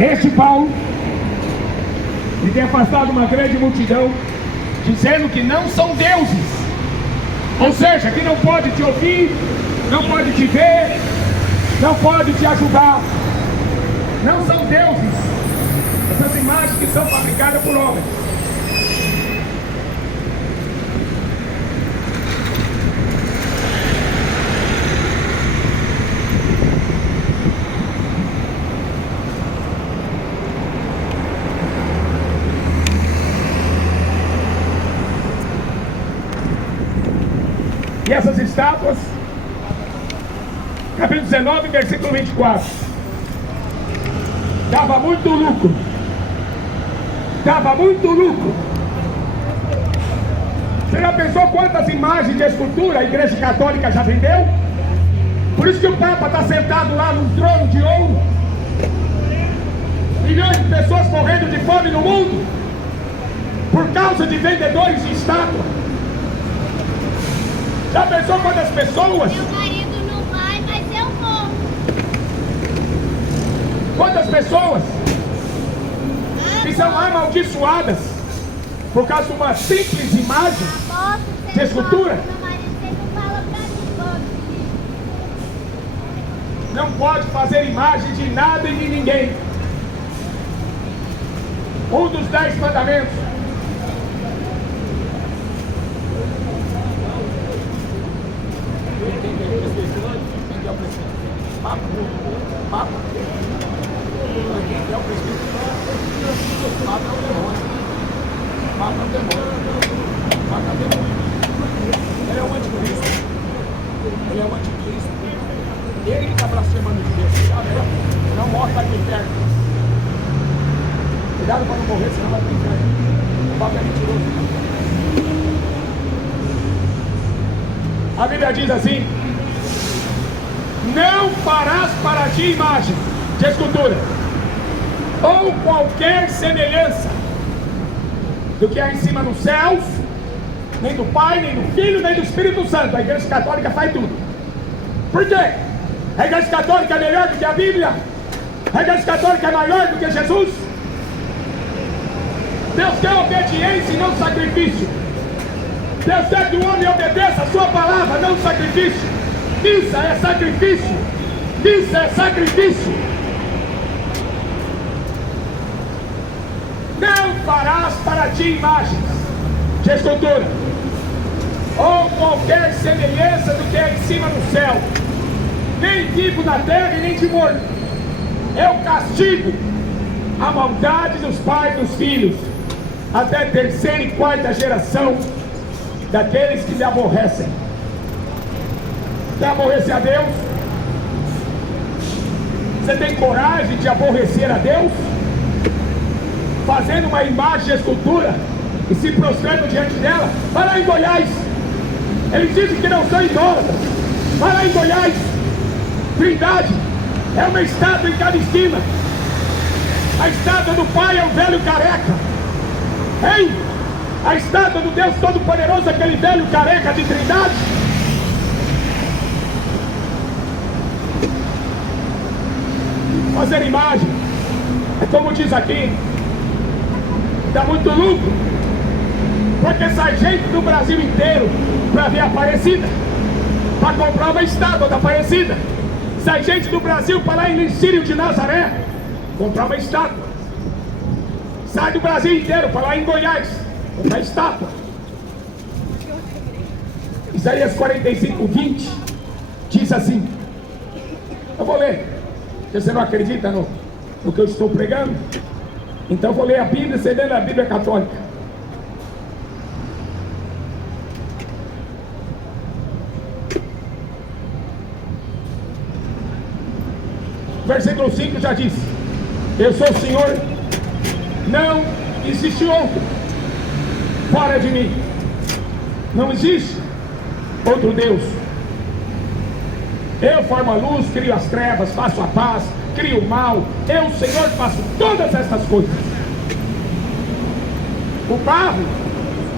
Este Paulo, ele tem afastado uma grande multidão, dizendo que não são deuses, ou seja, que não pode te ouvir, não pode te ver, não pode te ajudar. Não são deuses essas imagens que são fabricadas por homens. E essas estátuas, capítulo 19, versículo 24, dava muito lucro. Dava muito lucro. Você já pensou quantas imagens de escultura a Igreja Católica já vendeu? Por isso que o Papa está sentado lá num trono de ouro. Milhões de pessoas morrendo de fome no mundo por causa de vendedores de estátua. Já pensou quantas pessoas? Meu marido não vai, mas eu vou. Quantas pessoas que são amaldiçoadas por causa de uma simples imagem de escultura? Meu marido sempre fala pra mim, Não pode fazer imagem de nada e de ninguém. Um dos 10 mandamentos. Ele é o anticristo. Ele é o anticristo. Ele que está blasfemando de Deus. Não morre, vai para o inferno. Cuidado para não morrer, senão vai para o inferno. O Papa é mentiroso. A Bíblia diz assim: não farás para ti imagem de escultura ou qualquer semelhança do que há em cima nos céus, nem do Pai, nem do Filho, nem do Espírito Santo. A Igreja Católica faz tudo. Por quê? A Igreja Católica é melhor do que a Bíblia? A Igreja Católica é maior do que Jesus? Deus quer obediência e não sacrifício. Deus quer que o homem obedeça a sua palavra, não sacrifício. Missa é sacrifício. Missa é sacrifício. Não farás para ti imagens de escultura ou qualquer semelhança do que é em cima no céu, nem vivo na terra e nem de morto. Eu castigo a maldade dos pais e dos filhos até a terceira e quarta geração daqueles que me aborrecem. Quer aborrecer a Deus? Você tem coragem de aborrecer a Deus? Fazendo uma imagem de escultura e se prostrando diante dela? Vai lá em Goiás. Eles dizem que não são idólatras. Vai lá em Goiás. Trindade é uma estátua em cada esquina. A estátua do Pai é o velho careca. Hein? A estátua do Deus Todo-Poderoso é aquele velho careca de Trindade. Fazer imagem é como diz aqui, dá muito lucro, porque sai gente do Brasil inteiro para ver a Aparecida, para comprar uma estátua da Aparecida. Sai gente do Brasil para lá em Sírio de Nazaré comprar uma estátua. Sai do Brasil inteiro para lá em Goiás comprar estátua. Isaías 45:20 diz assim, eu vou ler. Você não acredita no que eu estou pregando? Então eu vou ler a Bíblia, você lê a Bíblia católica. Versículo 5 já diz: eu sou o Senhor, não existe outro fora de mim. Não existe outro Deus. Eu formo a luz, crio as trevas, faço a paz, crio o mal. Eu, Senhor, faço todas essas coisas. O barro,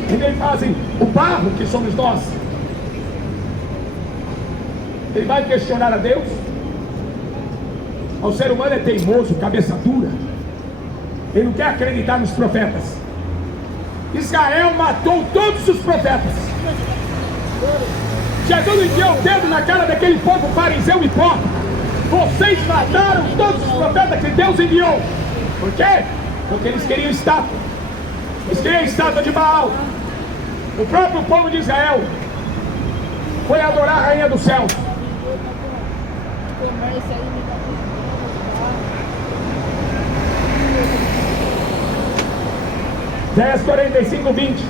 ninguém fala assim, o barro que somos nós. Ele vai questionar a Deus? O ser humano é teimoso, cabeça dura. Ele não quer acreditar nos profetas. Israel matou todos os profetas. Jesus enfiou o dedo na cara daquele povo fariseu hipócrita. Vocês mataram todos os profetas que Deus enviou. Por quê? Porque eles queriam estátua. Eles queriam estátua de Baal. O próprio povo de Israel foi adorar a rainha dos céus. Isaías 45, 20.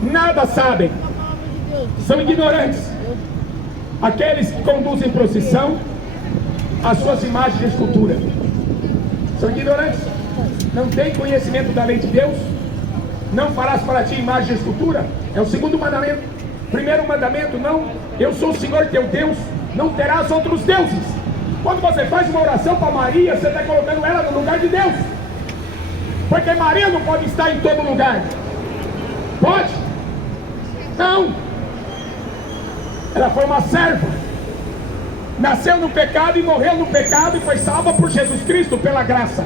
Nada sabem, são ignorantes aqueles que conduzem procissão às suas imagens de escultura. São ignorantes, não têm conhecimento da lei de Deus. Não farás para ti imagem de escultura. É o segundo mandamento. Primeiro mandamento: não, eu sou o Senhor teu Deus, não terás outros deuses. Quando você faz uma oração para Maria, você está colocando ela no lugar de Deus, porque Maria não pode estar em todo lugar. Pode? Não. Ela foi uma serva, nasceu no pecado e morreu no pecado e foi salva por Jesus Cristo pela graça.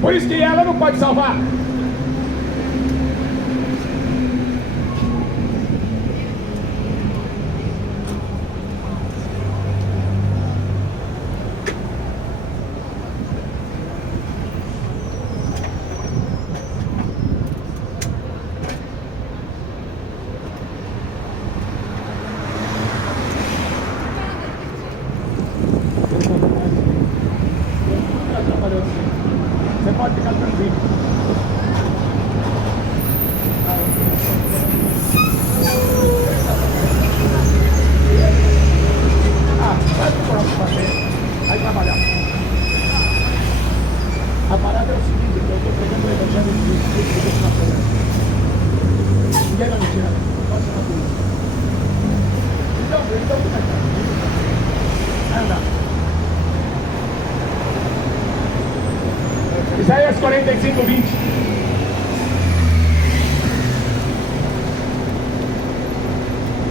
Por isso que ela não pode salvar. Você pode ficar tranquilo. Vai procurar o que fazer. Vai trabalhar. A parada é o seguinte: eu estou pegando o evangelho de Cristo na frente. Ninguém vai me tirar. Pode ser uma coisa. Então como é que tá? Vai andar. Isaías 45, 20.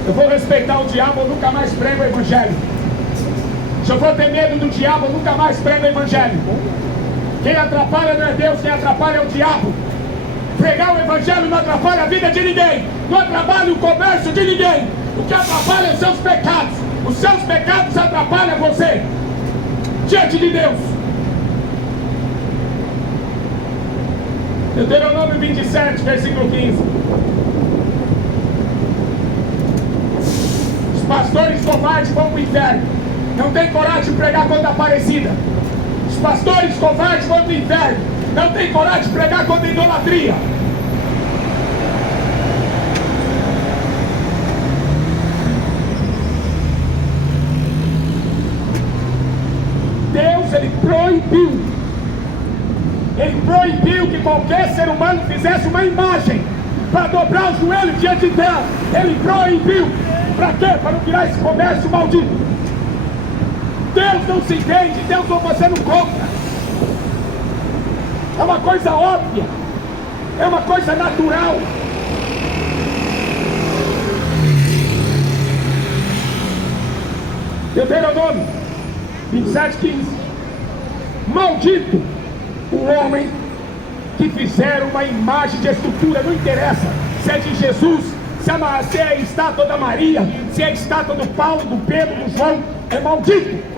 Eu vou respeitar o diabo, eu nunca mais prego o evangelho. Se eu vou ter medo do diabo, eu nunca mais prego o evangelho. Quem atrapalha não é Deus, quem atrapalha é o diabo. Pregar o evangelho não atrapalha a vida de ninguém, não atrapalha o comércio de ninguém. O que atrapalha é os seus pecados. Os seus pecados atrapalham você diante de Deus. Deuteronômio 27, versículo 15. Os pastores covardes vão para o inferno. Não tem coragem de pregar contra a Aparecida. Os pastores covardes vão para o inferno. Não tem coragem de pregar contra a idolatria. Deus, Ele proibiu que qualquer ser humano fizesse uma imagem para dobrar o joelho diante dela. Ele proibiu. Para quê? Para não virar esse comércio maldito. Deus não se vende, Deus você não compra. É uma coisa óbvia, é uma coisa natural. Deuteronômio 27, 15. Maldito o homem que fizer uma imagem de escultura. Não interessa se é de Jesus, se é a estátua da Maria, se é a estátua do Paulo, do Pedro, do João. É maldito.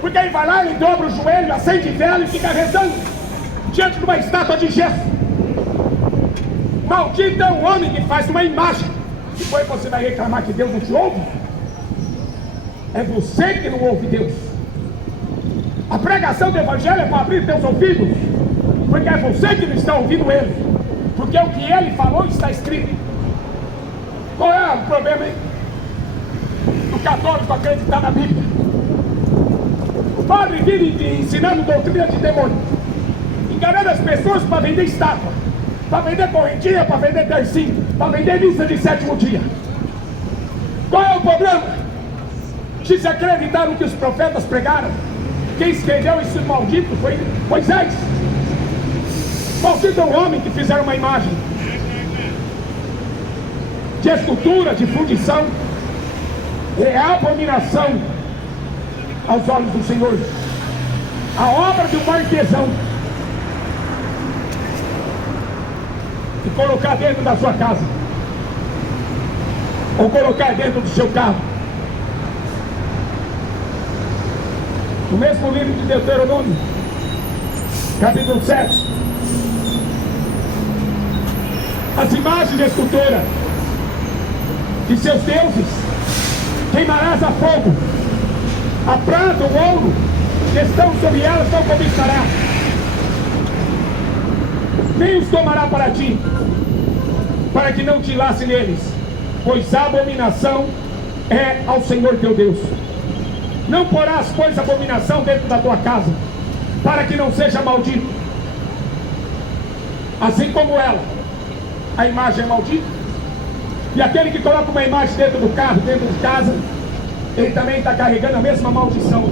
Porque ele vai lá, ele dobra o joelho, acende vela e fica rezando diante de uma estátua de gesso. Maldito é o homem que faz uma imagem. Depois você vai reclamar que Deus não te ouve. É você que não ouve Deus. A pregação do evangelho é para abrir teus ouvidos, porque é você que não está ouvindo ele, porque o que ele falou está escrito. Qual é o problema, hein? Do católico acreditar na Bíblia. O padre vive ensinando doutrina de demônio, enganando as pessoas para vender estátua, para vender correntinha, para vender tercinho, para vender missa de sétimo dia. Qual é o problema? Se acreditar no que os profetas pregaram, quem escreveu isso maldito foi Moisés. Maldito é o homem que fizeram uma imagem de escultura, de fundição. É a abominação aos olhos do Senhor. A obra de um artesão. E colocar dentro da sua casa. Ou colocar dentro do seu carro. No mesmo livro de Deuteronômio, capítulo 7. As imagens de escultura de seus deuses queimarás a fogo. A prata, o ouro que estão sobre elas não cobiçará, nem os tomará para ti, para que não te lace neles, pois a abominação é ao Senhor teu Deus. Não porás, pois, abominação dentro da tua casa, para que não seja maldito. Assim como ela, a imagem é maldita, e aquele que coloca uma imagem dentro do carro, dentro de casa, ele também está carregando a mesma maldição.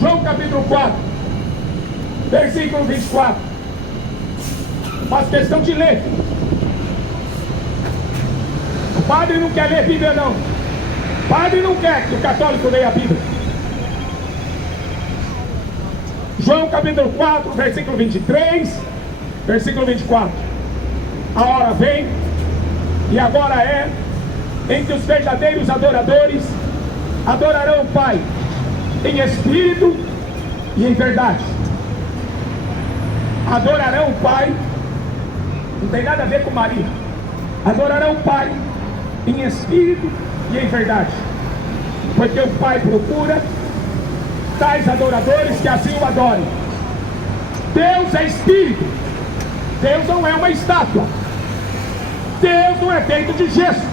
João capítulo 4, versículo 24. Faço questão de ler. O padre não quer ler a Bíblia, não. O padre não quer que o católico leia a Bíblia. João capítulo 4, versículo 23, versículo 24. A hora vem, e agora é, em que os verdadeiros adoradores adorarão o Pai em espírito e em verdade. Adorarão o Pai, não tem nada a ver com Maria. Adorarão o Pai em espírito e em verdade, porque o Pai procura tais adoradores que assim o adorem. Deus é espírito. Deus não é uma estátua. Deus não é feito de gesso.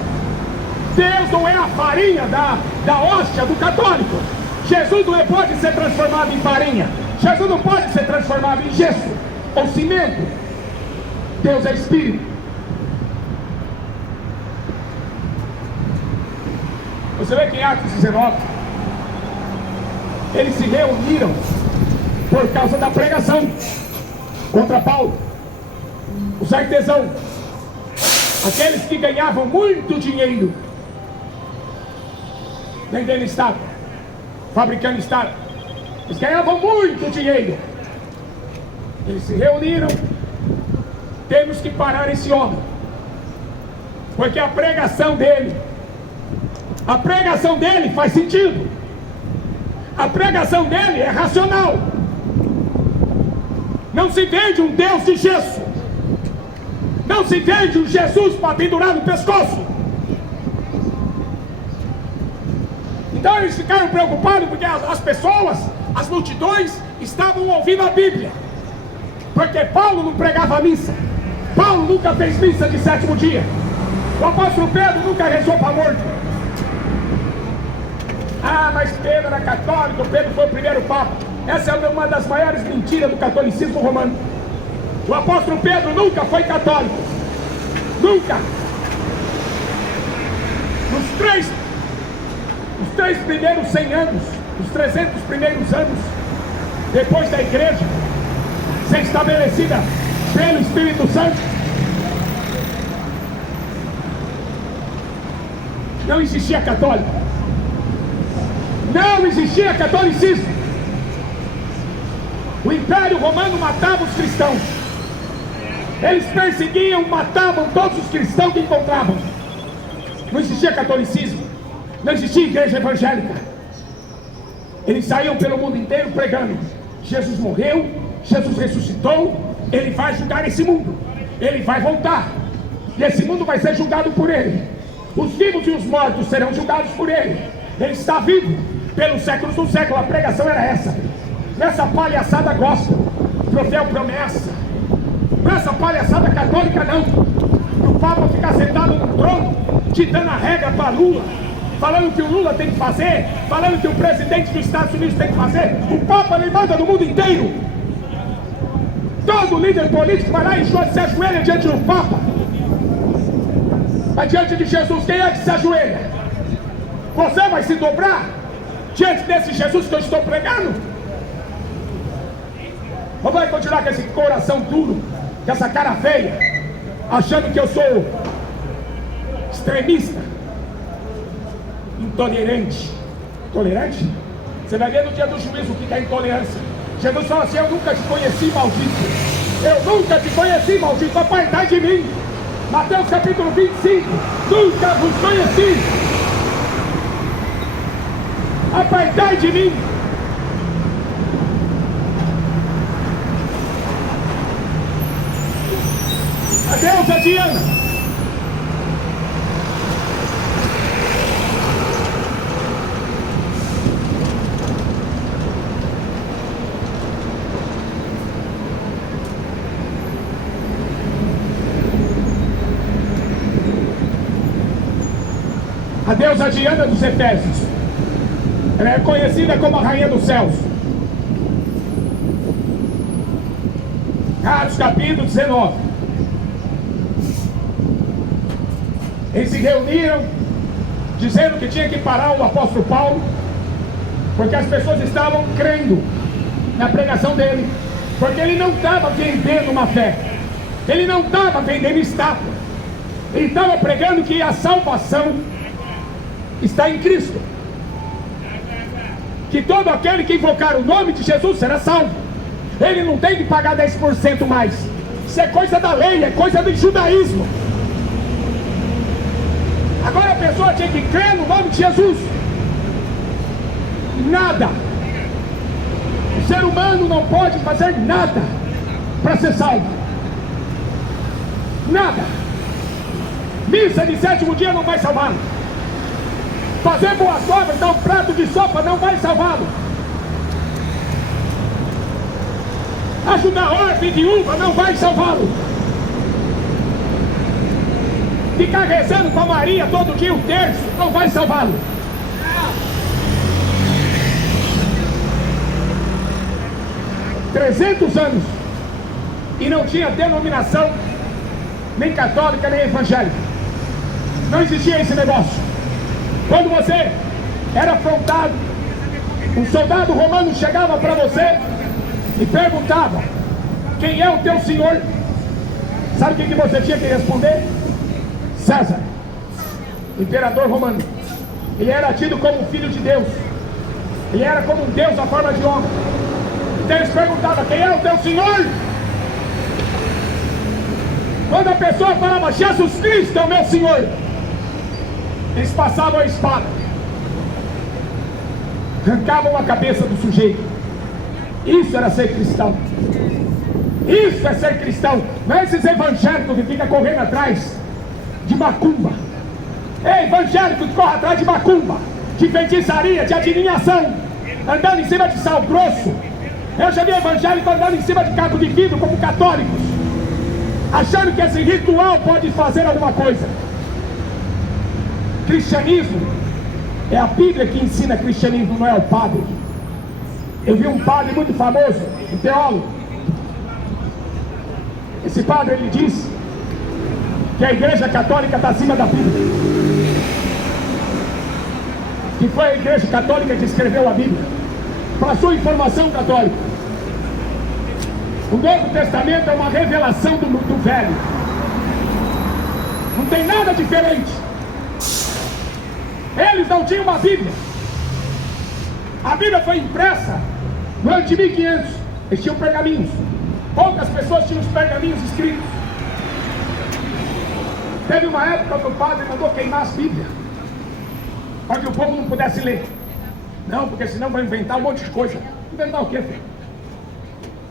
Deus não é a farinha da hóstia do católico. Jesus não pode ser transformado em farinha. Jesus não pode ser transformado em gesso ou cimento. Deus é espírito. Você vê que em Atos 19 eles se reuniram por causa da pregação contra Paulo. Os artesãos, aqueles que ganhavam muito dinheiro vendendo estátua, fabricando estátua, eles ganhavam muito dinheiro. Eles se reuniram. Temos que parar esse homem, porque a pregação dele faz sentido. A pregação dele é racional. Não se vende um Deus de gesso. Não se vende um Jesus para pendurar no pescoço. Então eles ficaram preocupados porque as pessoas, as multidões, estavam ouvindo a Bíblia. Porque Paulo não pregava a missa. Paulo nunca fez missa de sétimo dia. O apóstolo Pedro nunca rezou para morto. Ah, mas Pedro era católico, Pedro foi o primeiro papa. Essa é uma das maiores mentiras do catolicismo romano. O apóstolo Pedro nunca foi católico. Nunca. Nos três primeiros 100 anos, os 300 primeiros anos, depois da igreja ser estabelecida pelo Espírito Santo, não existia católico. Não existia catolicismo. O Império Romano matava os cristãos. Eles perseguiam, matavam todos os cristãos que encontravam. Não existia catolicismo. Não existia igreja evangélica. Eles saíam pelo mundo inteiro pregando: Jesus morreu, Jesus ressuscitou, Ele vai julgar esse mundo, Ele vai voltar, e esse mundo vai ser julgado por Ele. Os vivos e os mortos serão julgados por Ele. Ele está vivo pelos séculos do século. A pregação era essa. Nessa palhaçada gospel, troféu promessa, nessa palhaçada católica não. O Papa ficar sentado no trono, ditando a regra para Lula, falando que o Lula tem que fazer, falando que o presidente dos Estados Unidos tem que fazer. O Papa ele manda no mundo inteiro. Todo líder político vai lá e se ajoelha diante do Papa. Mas diante de Jesus, quem é que se ajoelha? Você vai se dobrar diante desse Jesus que eu estou pregando? Ou vai continuar com esse coração duro, com essa cara feia, achando que eu sou extremista, intolerante, Intolerante? Você vai ver no dia do juízo o que é intolerância. Jesus falou assim: eu nunca te conheci, maldito. Eu nunca te conheci, maldito. Apartai de mim. Mateus capítulo 25. Nunca vos conheci. Apartai de mim. A deusa Diana. A deusa Diana dos Efésios. Ela é conhecida como a rainha dos céus. Atos capítulo 19. Eles se reuniram, dizendo que tinha que parar o apóstolo Paulo, porque as pessoas estavam crendo na pregação dele, porque ele não estava vendendo uma fé, ele não estava vendendo estátua, ele estava pregando que a salvação está em Cristo, que todo aquele que invocar o nome de Jesus será salvo. Ele não tem que pagar 10% mais. Isso é coisa da lei, é coisa do judaísmo. Agora a pessoa tinha que crer no nome de Jesus. Nada. O ser humano não pode fazer nada para ser salvo. Nada. Missa de sétimo dia não vai salvá-lo. Fazer boas obras, dar um prato de sopa não vai salvá-lo. Ajudar órfão e viúva não vai salvá-lo. Ficar rezando com a Maria todo dia um terço não vai salvá-lo. $300 anos e não tinha denominação nem católica nem evangélica. Não existia esse negócio. Quando você era afrontado, um soldado romano chegava para você e perguntava: quem é o teu senhor? Sabe o que você tinha que responder? César, imperador romano. Ele era tido como filho de Deus. Ele era como um Deus na forma de homem. Então eles perguntavam: quem é o teu senhor? Quando a pessoa falava: Jesus Cristo é o meu senhor, eles passavam a espada, arrancavam a cabeça do sujeito. Isso era ser cristão. Isso é ser cristão. Não é esses evangélicos que ficam correndo atrás de macumba. É evangélico que corre atrás de macumba, de feitiçaria, de adivinhação, andando em cima de sal grosso. Eu já vi evangélico andando em cima de cabo de vidro como católicos, achando que esse ritual pode fazer alguma coisa. Cristianismo é a Bíblia que ensina cristianismo, não é o padre. Eu vi um padre muito famoso, um teólogo. Esse padre, ele diz que a Igreja Católica está acima da Bíblia, que foi a Igreja Católica que escreveu a Bíblia. Para sua informação, católica, o Novo Testamento é uma revelação do Velho. Não tem nada diferente. Eles não tinham uma Bíblia. A Bíblia foi impressa no ano de 1500. Eles tinham pergaminhos. Poucas pessoas tinham os pergaminhos escritos. Teve uma época que o padre mandou queimar as Bíblias, para que o povo não pudesse ler. Não, porque senão vai inventar um monte de coisa. Inventar o quê, filho?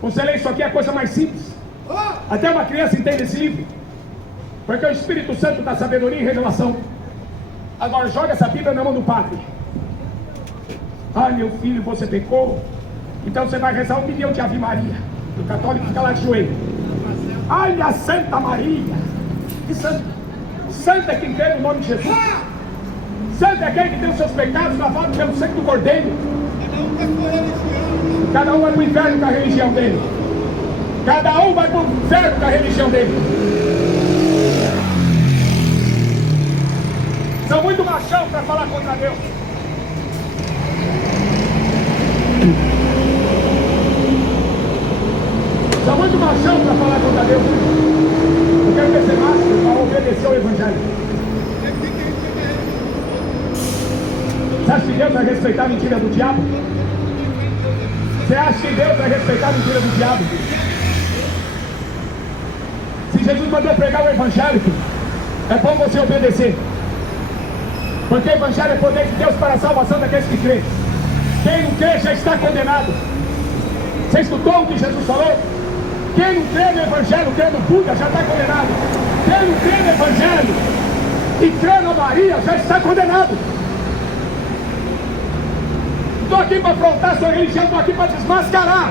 Você lê isso aqui, é a coisa mais simples. Até uma criança entende esse livro, porque o Espírito Santo dá sabedoria e revelação. Agora joga essa Bíblia na mão do padre. Ai, meu filho, você pecou, então você vai rezar 1 milhão de Ave Maria. O católico fica lá de joelho. Ai, minha Santa Maria. Que santa? Santa é quem crê no nome de Jesus. Santo é aquele que tem os seus pecados lavados pelo sangue do Cordeiro. Cada um vai para o inferno com a religião dele. Cada um vai para o inferno com a religião dele. São muito machão para falar contra Deus. São muito machão para falar contra Deus. Eu quero ver ser macho para obedecer ao Evangelho. Você acha que Deus vai respeitar a mentira do diabo? Você acha que Deus vai respeitar a mentira do diabo? Se Jesus mandou pregar o evangelho, é bom você obedecer. Porque o evangelho é poder de Deus para a salvação daqueles que crêem. Quem não crê já está condenado. Você escutou o que Jesus falou? Quem não crê no evangelho, crê no Buda, já está condenado. Quem não crê no evangelho e crê na Maria, já está condenado. Estou aqui para afrontar a sua religião, estou aqui para desmascarar.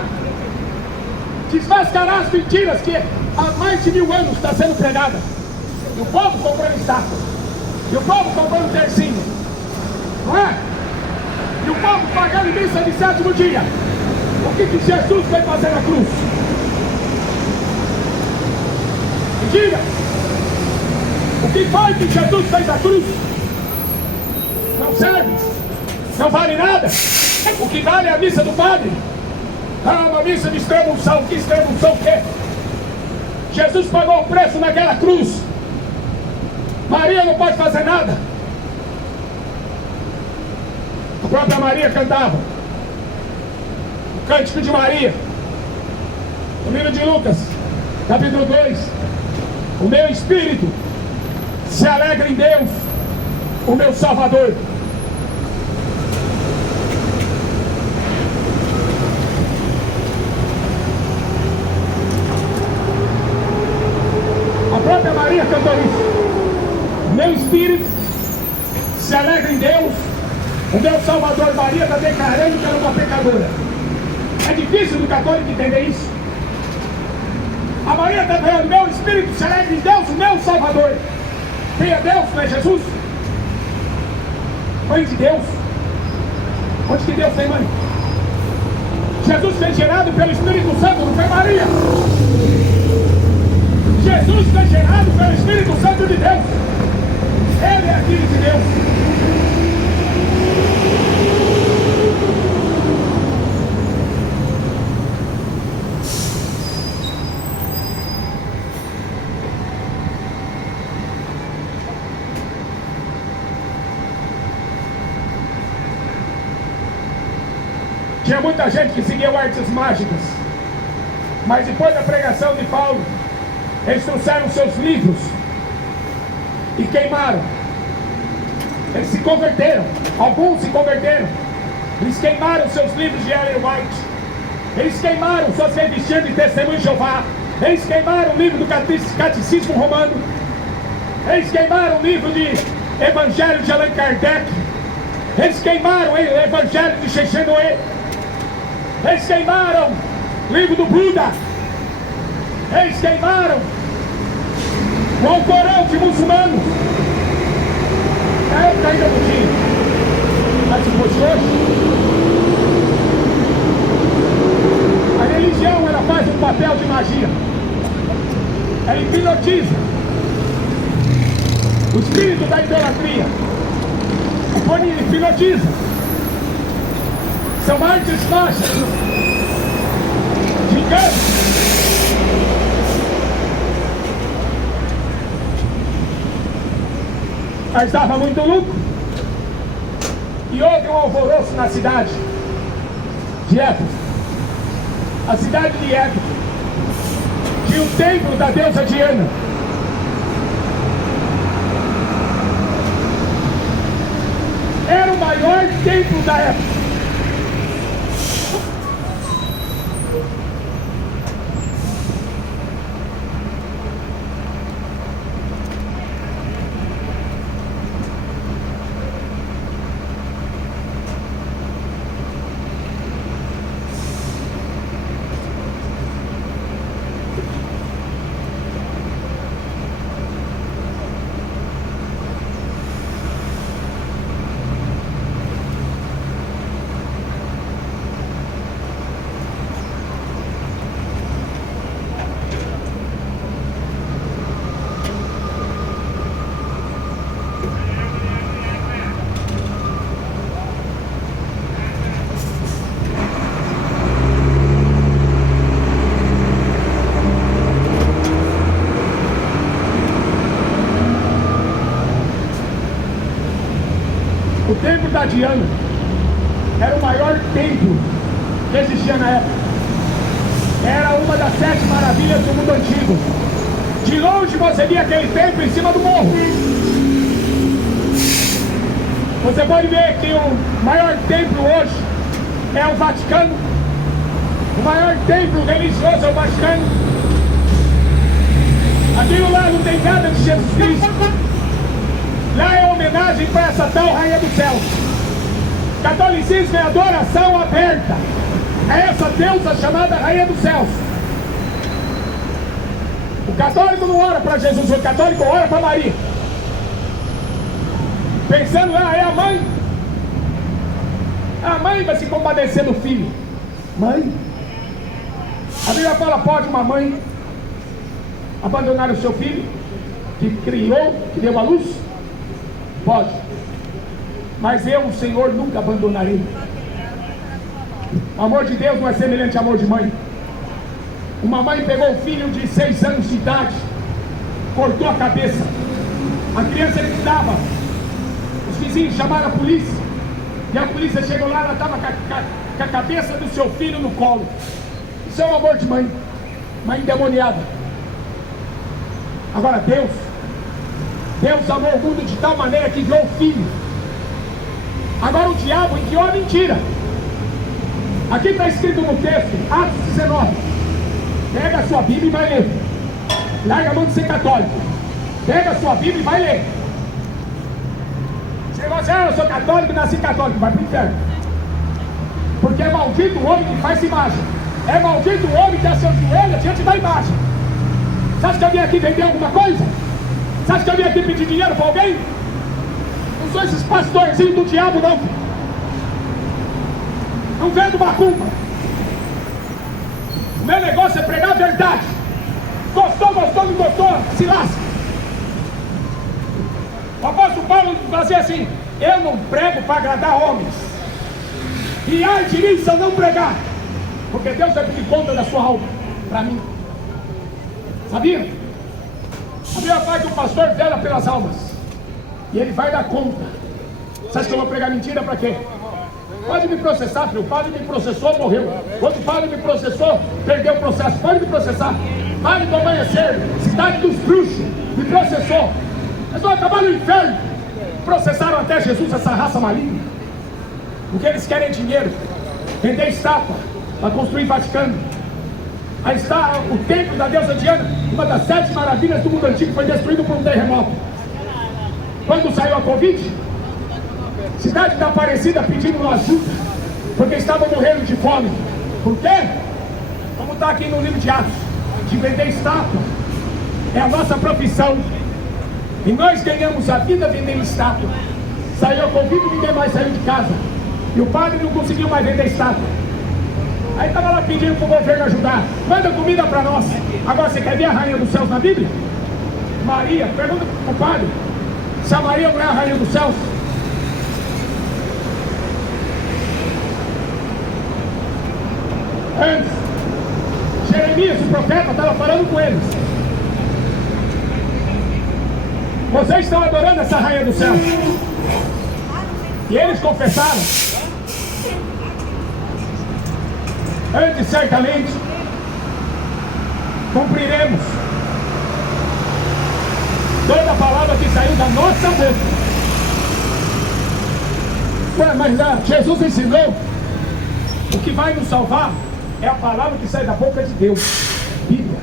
Desmascarar as mentiras que há mais de 1000 anos está sendo pregada. E o povo comprando estátua. E o povo comprando tercinho. Não é? E o povo pagando missa de 7º dia. O que Jesus foi fazer na cruz? Me diga. O que foi que Jesus fez na cruz? Não serve. Não vale nada. O que vale é a missa do padre. Ah, uma missa de extrema-unção. Que extrema-unção o quê? Jesus pagou o preço naquela cruz. Maria não pode fazer nada. A própria Maria cantava o Cântico de Maria, no livro de Lucas, capítulo 2. O meu espírito se alegra em Deus, o meu Salvador. A própria Maria cantou isso. Meu espírito se alegra em Deus, o meu Salvador. Maria está declarando que ela é uma pecadora. É difícil do católico entender isso. A Maria está falando, meu espírito se alegra em Deus, o meu Salvador. Quem é Deus, não é Jesus? Mãe de Deus. Onde que Deus tem mãe? Jesus foi gerado pelo Espírito Santo, não foi Maria. Jesus foi gerado pelo Espírito Santo de Deus. Ele é filho de Deus. Tinha muita gente que seguia artes mágicas, mas depois da pregação de Paulo, eles trouxeram seus livros e queimaram. Eles se converteram, alguns se converteram. Eles queimaram seus livros de Ellen White. Eles queimaram suas revistinhas de Testemunho de Jeová. Eles queimaram o livro do Catecismo Romano. Eles queimaram o livro de Evangelho de Allan Kardec. Eles queimaram o Evangelho de Chechenoe. Eles queimaram o livro do Buda. Eles queimaram o Alcorão de muçulmanos. Na época ainda não tinha, mas depois de hoje, a religião ela faz um papel de magia. Ela hipnotiza o espírito da idolatria. O hipnotiza. São artes mágicas de engano. Mas dava muito lucro. E houve um alvoroço na cidade de Éfeso. A cidade de Éfeso tinha o templo da deusa Diana. Era o maior templo da época. O templo da Diana era o maior templo que existia na época. Era uma das 7 maravilhas do mundo antigo. De longe você via aquele templo em cima do morro. Você pode ver que o maior templo hoje é o Vaticano. O maior templo religioso é o Vaticano. Aquilo lá não tem nada de Jesus Cristo. Lá é homenagem para essa tal Rainha do Céu. Catolicismo é adoração aberta a essa deusa chamada Rainha dos Céus. O católico não ora para Jesus, o católico ora para Maria. Pensando, é a mãe. A mãe vai se compadecer do filho. Mãe? A Bíblia fala, pode uma mãe abandonar o seu filho, que criou, que deu a luz? Pode. Mas eu, o Senhor, nunca abandonarei. O amor de Deus não é semelhante ao amor de mãe. Uma mãe pegou o filho de 6 anos de idade, cortou a cabeça. A criança gritava. Os vizinhos chamaram a polícia. E a polícia chegou lá, ela estava com a cabeça do seu filho no colo. Isso é o amor de mãe. Mãe endemoniada. Agora Deus amou o mundo de tal maneira que enviou o filho. Agora o diabo enviou a mentira. Aqui está escrito no texto, Atos 19. Pega a sua Bíblia e vai ler. Larga a mão de ser católico. Pega a sua Bíblia e vai ler. Você vai dizer, eu sou católico, nasci católico, vai para o inferno. Porque é maldito o homem que faz imagem. É maldito o homem que se ajoelha diante da imagem. Você acha que eu vim aqui vender alguma coisa? Você acha que eu vim aqui pedir dinheiro para alguém? Não sou esses pastorzinhos do diabo, não. Não vendo macumba. O meu negócio é pregar a verdade. Gostou, não gostou, se lasca. O apóstolo Paulo fazia assim: eu não prego para agradar homens. E ai de mim se eu não pregar, porque Deus vai pedir conta da sua alma para mim. Sabia? A Bíblia fala que o pastor vela pelas almas e ele vai dar conta. Você acha que eu vou pregar mentira para quê? Pode me processar, filho. O padre me processou, morreu. Outro padre me processou, perdeu o processo. Pode me processar. Padre do Amanhecer, cidade dos bruxos, me processou. Eles vão acabar no inferno. Processaram até Jesus, essa raça maligna. O que eles querem é dinheiro. Vender estátua para construir Vaticano. Aí está o templo da deusa Diana, uma das 7 maravilhas do mundo antigo, foi destruído por um terremoto. Quando saiu a Covid, cidade da Aparecida pedindo ajuda, porque estavam morrendo de fome. Por quê? Como está aqui no livro de Atos, de vender estátua. É a nossa profissão. E nós ganhamos a vida vendendo estátua. Saiu a Covid, ninguém mais saiu de casa. E o padre não conseguiu mais vender estátua. Aí estava lá pedindo para o governo ajudar. Manda comida para nós. Agora você quer ver a Rainha dos Céus na Bíblia? Maria, pergunta para o padre se a Maria não é a Rainha dos Céus. Antes, Jeremias, o profeta, estava falando com eles. Vocês estão adorando essa Rainha dos Céus. E eles confessaram. Antes, certamente, cumpriremos toda a palavra que saiu da nossa boca. Ué, mas Jesus ensinou: o que vai nos salvar é a palavra que sai da boca de Deus. Bíblia.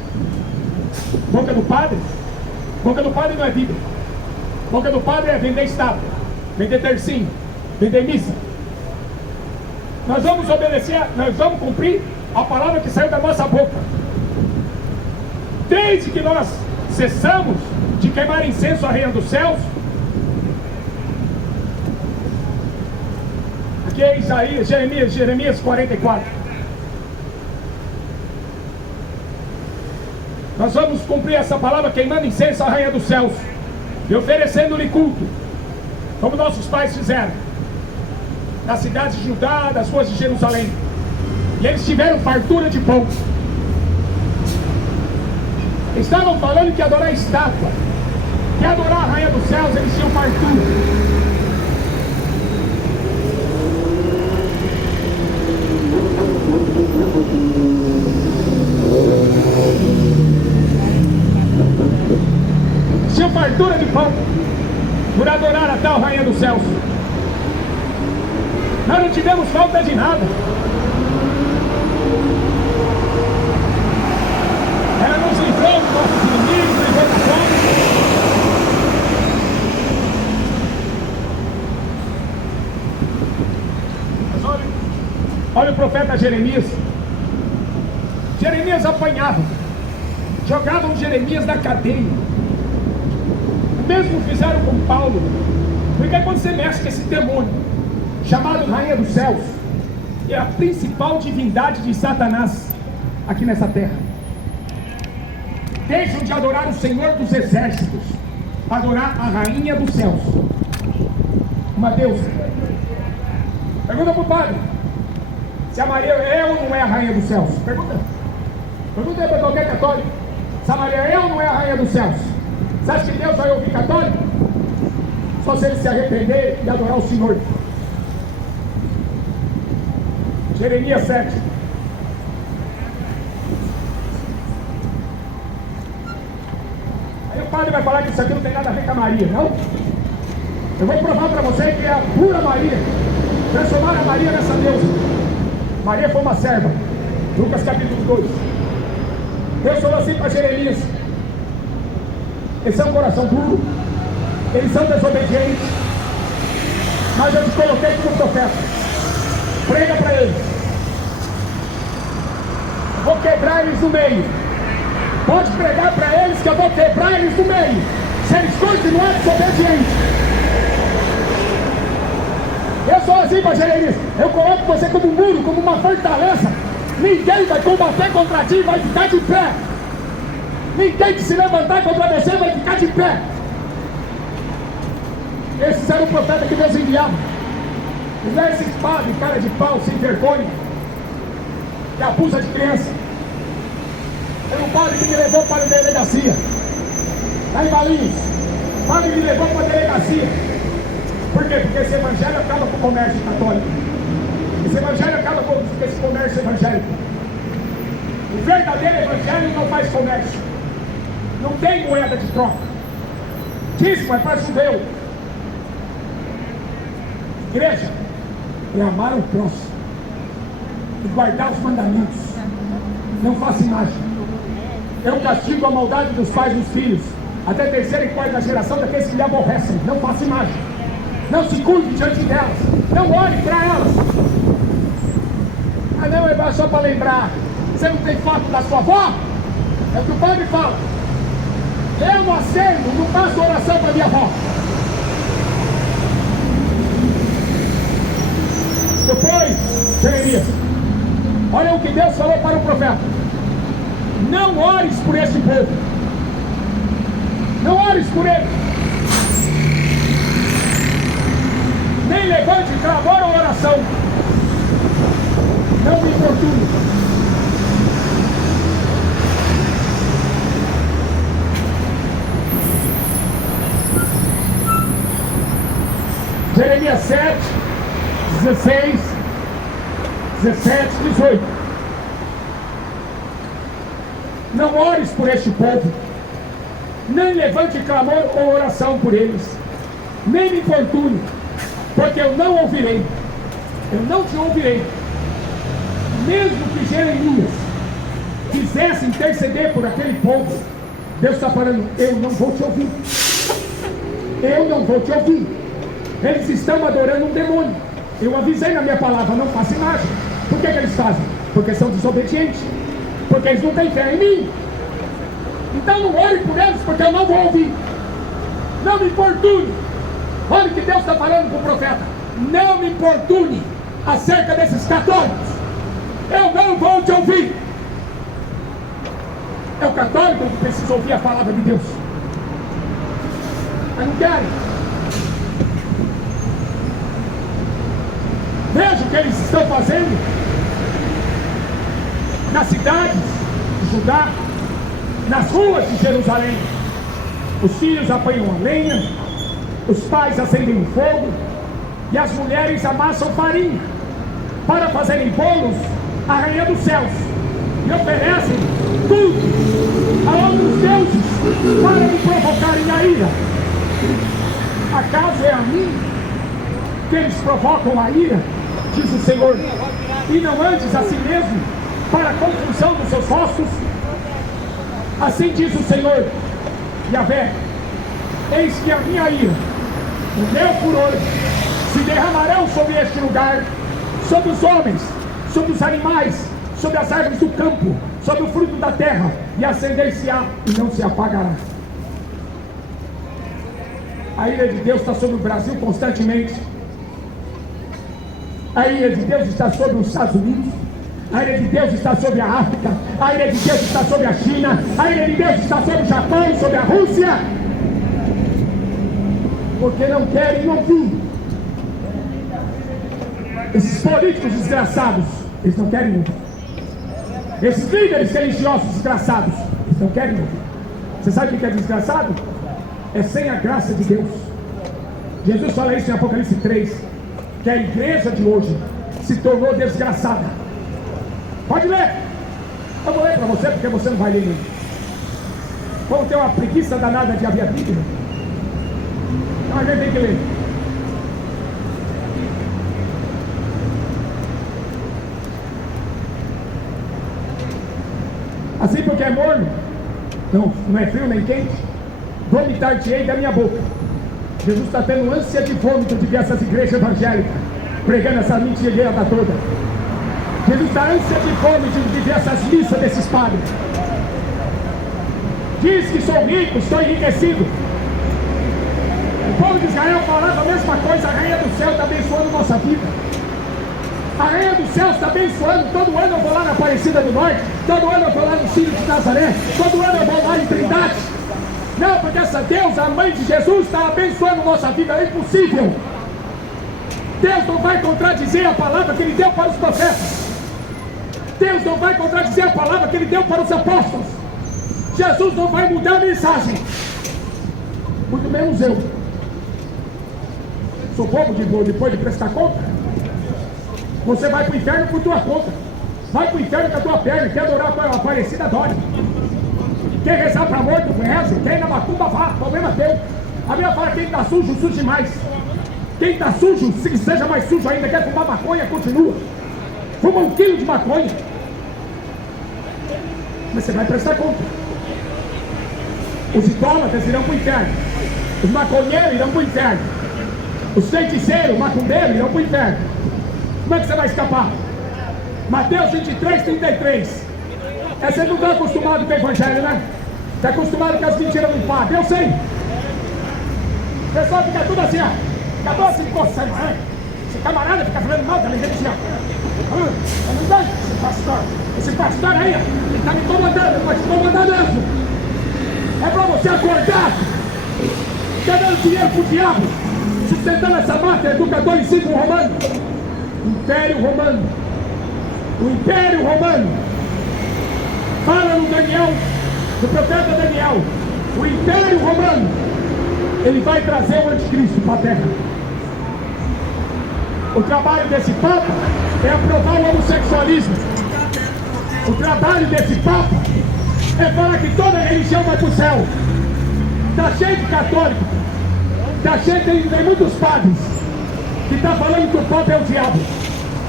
Boca do padre? Boca do padre não é Bíblia. Boca do padre é vender estátua, vender tercinho, vender missa. Nós vamos obedecer, nós vamos cumprir a palavra que saiu da nossa boca. Desde que nós cessamos de queimar incenso à Rainha dos Céus. Aqui é Isaías, Jeremias 44. Nós vamos cumprir essa palavra queimando incenso à Rainha dos Céus e oferecendo-lhe culto, como nossos pais fizeram nas cidades de Judá, das ruas de Jerusalém. E eles tiveram fartura de pão. Estavam falando que adorar a estátua, que adorar a Rainha dos Céus, eles tinham fartura. mão por adorar a tal Rainha dos Céus. Nós não tivemos falta de nada. Ela nos livrou dos nossos inimigos, livrou da fome. Olha o profeta Jeremias. Jeremias apanhava, jogavam Jeremias na cadeia. O mesmo fizeram com Paulo. Porque quando você mexe com esse demônio chamado Rainha dos Céus, que é a principal divindade de Satanás aqui nessa terra, deixam de adorar o Senhor dos Exércitos, adorar a Rainha dos Céus, uma deusa. Pergunta para o padre se a Maria é ou não é a Rainha dos Céus. Pergunta aí para qualquer católico se a Maria é ou não é a Rainha dos Céus. Você acha que Deus vai ouvir católico? Só se ele se arrepender e adorar o Senhor. Jeremias 7. Aí o padre vai falar que isso aqui não tem nada a ver com a Maria, não? Eu vou provar para você que é a pura Maria. Transformar a Maria nessa deusa. Maria foi uma serva. Lucas capítulo 2. Deus falou assim para Jeremias: eles são um coração duro, eles são desobedientes, mas eu te coloquei como profeta. Prega para eles. Vou quebrar eles no meio. Pode pregar para eles que eu vou quebrar eles no meio, se eles continuarem desobedientes. Eu sou assim para Jeremias. Eu coloco você como um muro, como uma fortaleza. Ninguém vai combater contra ti, vai ficar de pé. Ninguém que se levantar contra você vai ficar de pé. Esse era o profeta que Deus enviava. E não é esse padre, cara de pau, sem vergonha, que abusa de criança. Tem um padre que me levou para a delegacia, lá em Valinhos. O padre me levou para a delegacia. Por quê? Porque esse evangelho acaba com o comércio católico. Esse evangelho acaba com esse comércio evangélico. O verdadeiro evangelho não faz comércio. Não tem moeda de troca. Dízimo é para judeu. Igreja é amar o próximo e guardar os mandamentos. Não faça imagem. Eu castigo a maldade dos pais e dos filhos até a terceira e quarta geração daqueles que lhe aborrecem. Não faça imagem. Não se curve diante delas. Não olhe para elas. Ah não, é só para lembrar. Você não tem foto da sua avó? É o que o padre fala. Eu nascendo, não faço oração para minha avó. Depois, Jeremias, olha o que Deus falou para o profeta: não ores por este povo. Não ores por ele. Nem levante clamor ou oração. Não me importune. Jeremias 7, 16, 17, 18. Não ores por este povo, nem levante clamor ou oração por eles, nem me importune, porque eu não ouvirei. Eu não te ouvirei. Mesmo que Jeremias quisesse interceder por aquele povo, Deus está falando: eu não vou te ouvir. Eu não vou te ouvir. Eles estão adorando um demônio. Eu avisei na minha palavra: não faça imagem. Por que eles fazem? Porque são desobedientes. Porque eles não têm fé em mim. Então não ore por eles, porque eu não vou ouvir. Não me importune. Olha o que Deus está falando com o profeta: não me importune acerca desses católicos. Eu não vou te ouvir. É o católico que precisa ouvir a palavra de Deus. Mas não querem. Veja o que eles estão fazendo nas cidades de Judá, nas ruas de Jerusalém. Os filhos apanham a lenha, os pais acendem o fogo e as mulheres amassam farinha para fazerem bolos à Rainha dos Céus e oferecem tudo a outros deuses para me provocarem a ira. Acaso é a mim que eles provocam a ira, diz o Senhor, e não antes a si mesmo, para a confusão dos seus rostos? Assim diz o Senhor, Yahvé, eis que a minha ira, o meu furor, se derramarão sobre este lugar, sobre os homens, sobre os animais, sobre as árvores do campo, sobre o fruto da terra, e acender-se-á e não se apagará. A ira de Deus está sobre o Brasil constantemente. A ira de Deus está sobre os Estados Unidos. A ira de Deus está sobre a África. A ira de Deus está sobre a China. A ira de Deus está sobre o Japão, sobre a Rússia. Porque não querem ouvir. Esses políticos desgraçados, eles não querem ouvir. Esses líderes religiosos desgraçados, eles não querem ouvir. Você sabe o que é desgraçado? É sem a graça de Deus. Jesus fala isso em Apocalipse 3, que a igreja de hoje se tornou desgraçada. Pode ler. Eu vou ler para você, porque você não vai ler mesmo. Vamos ter uma preguiça danada de abrir a Bíblia. Então a gente tem que ler. Assim, porque é morno, não é frio nem quente, vomitar-te-ei da minha boca. Jesus está tendo ânsia de vômito de ver essas igrejas evangélicas pregando essa mentira toda. Jesus está ânsia de vômito de ver essas missas desses padres. Diz que sou rico, estou enriquecido. O povo de Israel falava a mesma coisa. A rainha do céu está abençoando nossa vida. A rainha do céu está abençoando. Todo ano eu vou lá na Aparecida do Norte, todo ano eu vou lá no Círio de Nazaré, todo ano eu vou lá em Trindade. Não, porque essa deusa, a mãe de Jesus, está abençoando nossa vida. É impossível. Deus não vai contradizer a palavra que Ele deu para os profetas. Deus não vai contradizer a palavra que Ele deu para os apóstolos. Jesus não vai mudar a mensagem. Muito menos eu. Sou bobo depois de prestar conta. Você vai para o inferno por tua conta. Vai para o inferno com a tua perna. Quer adorar a Aparecida, adore. Quer rezar para morto, reza. Quer ir na macumba, vá. Problema teu. A minha fala, quem está sujo, suje mais. Quem está sujo, se seja mais sujo ainda. Quer fumar maconha, continua. Fuma 1 quilo de maconha. Mas você vai prestar conta. Os idólatras irão para o inferno. Os maconheiros irão para o inferno. Os feiticeiros, macumbeiros irão para o inferno. Como é que você vai escapar? Mateus 23, 33. Você não está acostumado com o evangelho, né? Está acostumado com as mentiras do padre. Eu sei. O pessoal fica tudo assim, ó. Fica todo assim, coçando, né? Esse camarada fica falando mal da religião. Não dá, esse pastor. Esse pastor aí, ele está me incomodando, vai te incomodar mesmo. É para você acordar. Está dando dinheiro pro diabo, sustentando essa máfia, educador em círculo romano. Império Romano. O Império Romano. Fala no Daniel, no profeta Daniel. O Império Romano, ele vai trazer o anticristo para a terra. O trabalho desse Papa é aprovar o homossexualismo. O trabalho desse Papa é falar que toda religião vai para o céu. Está cheio de católico. Está cheio, tem muitos padres que estão falando que o Papa é o diabo.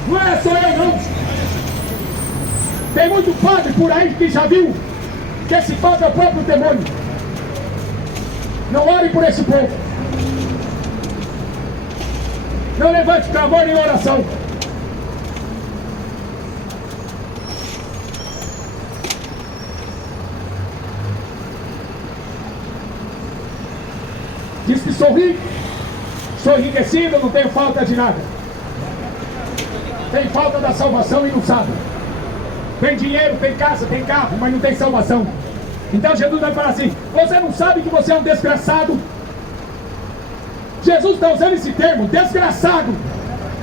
Não é só eu não. Tem muito padre por aí que já viu que esse Papa é o próprio demônio. Não ore por esse povo. Não levante clamor em oração. Diz que sou rico, sou enriquecido, não tenho falta de nada. Tem falta da salvação e não sabe. Tem dinheiro, tem casa, tem carro, mas não tem salvação. Então Jesus vai falar assim: você não sabe que você é um desgraçado? Jesus está usando esse termo, desgraçado,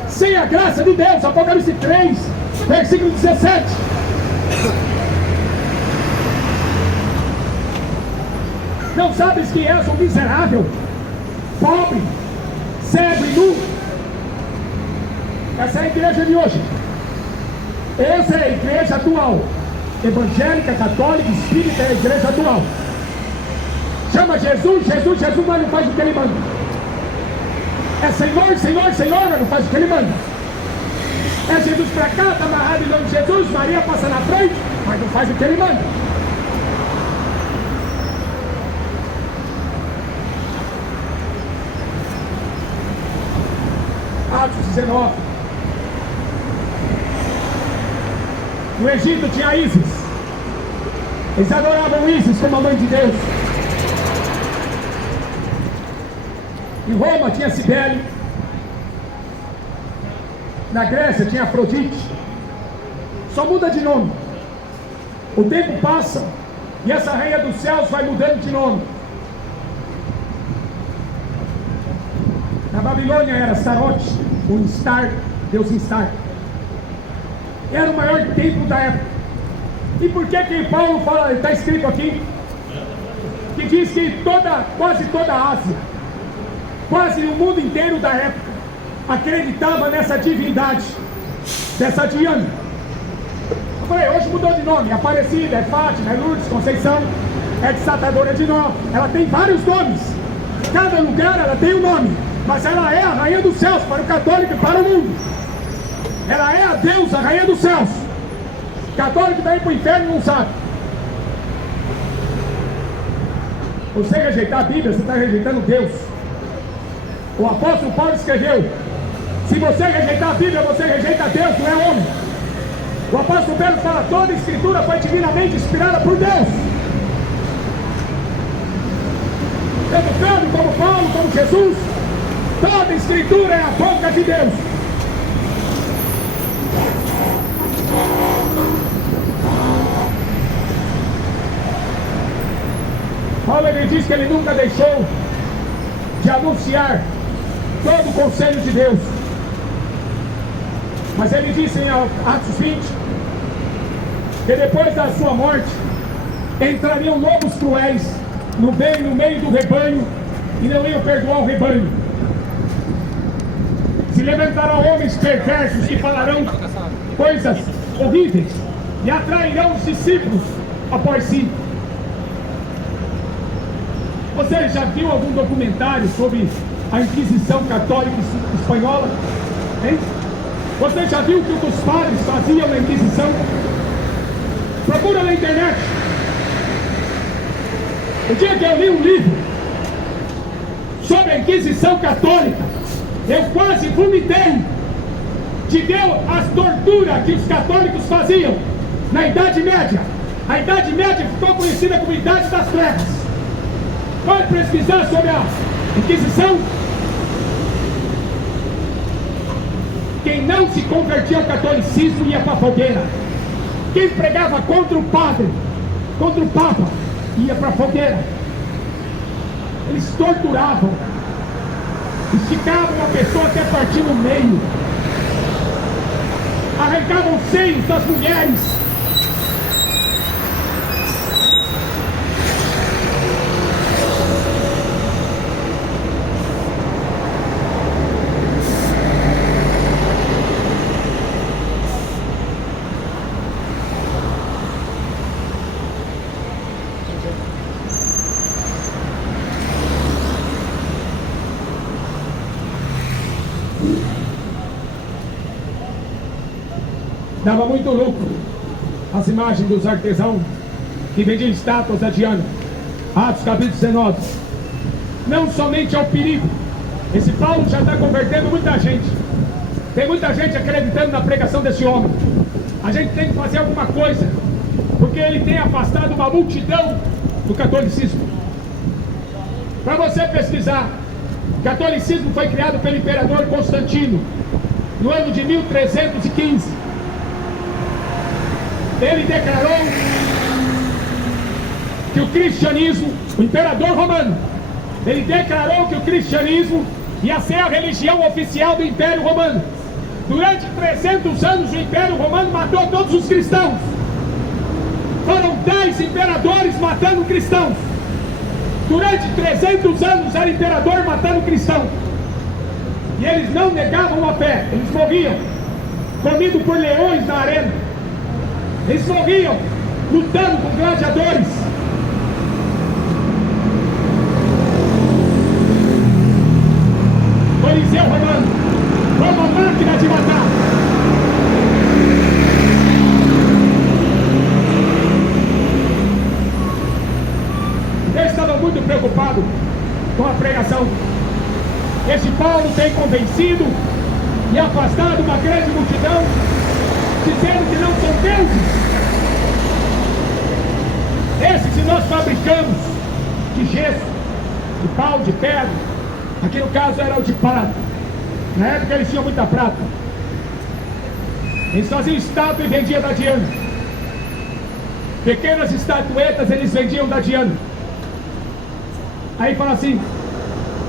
sem a graça de Deus. Apocalipse 3, versículo 17. Não sabes que és um miserável, pobre, cego e nu? Essa é a igreja de hoje. Essa é a igreja atual. Evangélica, católica, espírita é a igreja atual. chama Jesus, mas não faz o que ele manda. É Senhor, Senhor, Senhor, mas não faz o que ele manda. É Jesus pra cá, está amarrado em nome de Jesus, Maria passa na frente, mas não faz o que ele manda. Atos 19. No Egito tinha Ísis. Eles adoravam Ísis como a mãe de Deus. Em Roma tinha Cibele. Na Grécia tinha Afrodite. Só muda de nome. O tempo passa e essa rainha dos céus vai mudando de nome. Na Babilônia era Astarote, o Instar, Deus Instar. Era o maior templo da época. E por que Paulo fala, está escrito aqui, que diz que quase toda a Ásia, quase o mundo inteiro da época, acreditava nessa divindade, dessa Diana. Eu falei, hoje mudou de nome, é Aparecida, é Fátima, é Lourdes, Conceição, é Desatadora de Nó. Ela tem vários nomes, cada lugar ela tem um nome, mas ela é a rainha dos céus para o católico e para o mundo. Ela é a deusa, a rainha dos céus. O católico está indo para o inferno e não sabe. Você rejeitar a Bíblia, você está rejeitando Deus. O apóstolo Paulo escreveu: se você rejeitar a Bíblia, você rejeita Deus, não é homem. O apóstolo Pedro fala: toda a escritura foi divinamente inspirada por Deus. Tanto Pedro, como Paulo, como Jesus, toda a escritura é a boca de Deus. Paulo, ele diz que ele nunca deixou de anunciar todo o conselho de Deus. Mas ele disse em Atos 20 que depois da sua morte entrariam lobos cruéis no meio do rebanho e não iam perdoar o rebanho. Se levantarão homens perversos que falarão coisas horríveis e atrairão os discípulos após si. Você já viu algum documentário sobre a Inquisição Católica Espanhola? Hein? Você já viu o que os padres faziam na Inquisição? Procura na internet. O dia que eu li um livro sobre a Inquisição Católica, eu quase vomitei de ver as torturas que os católicos faziam na Idade Média. A Idade Média ficou conhecida como Idade das Trevas. Pode pesquisar sobre a Inquisição. Quem não se convertia ao catolicismo ia para a fogueira. Quem pregava contra o padre, contra o papa, ia para a fogueira. Eles torturavam, esticavam a pessoa até partir no meio, arrancavam os seios das mulheres. Dava muito lucro as imagens dos artesãos que vendiam estátuas da Diana. Atos capítulo 19. Não somente ao perigo. Esse Paulo já está convertendo muita gente. Tem muita gente acreditando na pregação desse homem. A gente tem que fazer alguma coisa, porque ele tem afastado uma multidão do catolicismo. Para você pesquisar, o catolicismo foi criado pelo imperador Constantino no ano de 1315. Ele declarou que o cristianismo, o imperador romano, ele declarou que o cristianismo ia ser a religião oficial do Império Romano. Durante 300 anos o Império Romano matou todos os cristãos. Foram 10 imperadores matando cristãos. Durante 300 anos era imperador matando cristãos. E eles não negavam a fé, eles morriam comidos por leões na arena. Eles morriam lutando com gladiadores. Esse Paulo tem convencido e afastado uma grande multidão, dizendo que não são deuses. Esses que nós fabricamos de gesso, de pau, de pedra, aqui no caso era o de prata. Na época eles tinham muita prata. Eles faziam estátua e vendiam da Diana. Pequenas estatuetas eles vendiam da Diana. Aí fala assim,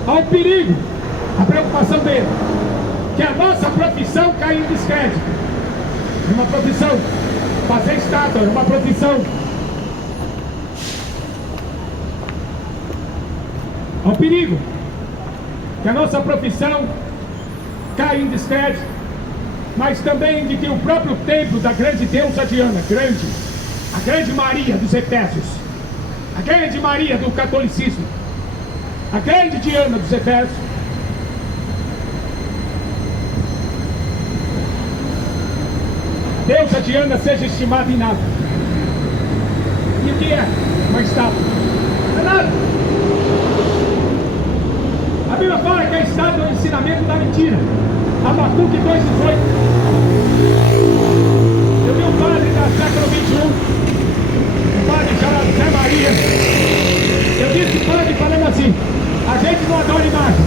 há um perigo, a preocupação dele, que a nossa profissão cai em descrédito. É uma profissão, fazer estátua é uma profissão. Há um perigo, que a nossa profissão cai em descrédito, mas também de que o próprio templo da grande deusa Diana, a grande Maria dos Efésios, a grande Maria do catolicismo, a grande Diana dos Efésios, deusa Diana seja estimada em nada. E o que é uma estátua? Não é nada. A Bíblia fala que a estátua é o ensinamento da mentira. Abacuque 2,18. Eu vi um padre da século XXI, um padre chamado Zé Maria. Eu disse que padre falando assim, a gente não adora imagem.